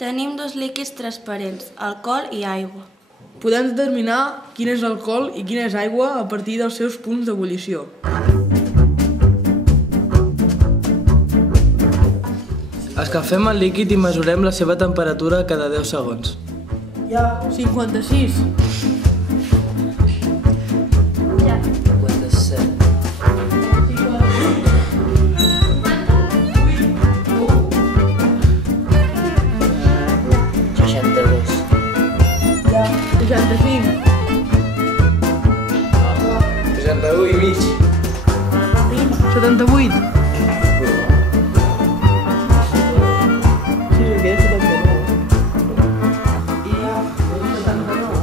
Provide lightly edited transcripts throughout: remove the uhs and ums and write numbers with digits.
Tenim dos líquids transparents, alcohol i aigua. Podem determinar quin és alcohol i quina és aigua a partir dels seus punts d'ebullició. Escalfem el líquid i mesurem la seva temperatura cada 10 segons. Ja, 56. Ja. 57. 62. Ja, 65. 61 i mig. 78. Sí, que és 79. I 79.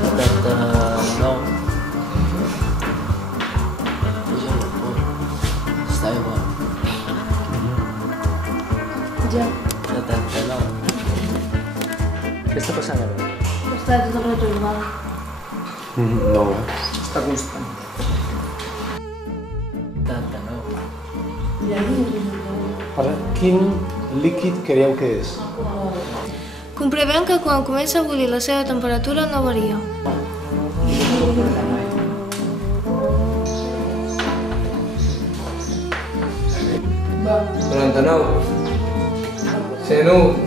79. Està igual. Ja. 79. Què està passant ara? Està tot retornat. No, Està constant. 79. Ara, quin líquid creieu que és? Comprovem que quan comença a bullir la seva temperatura no varia. 99. 101.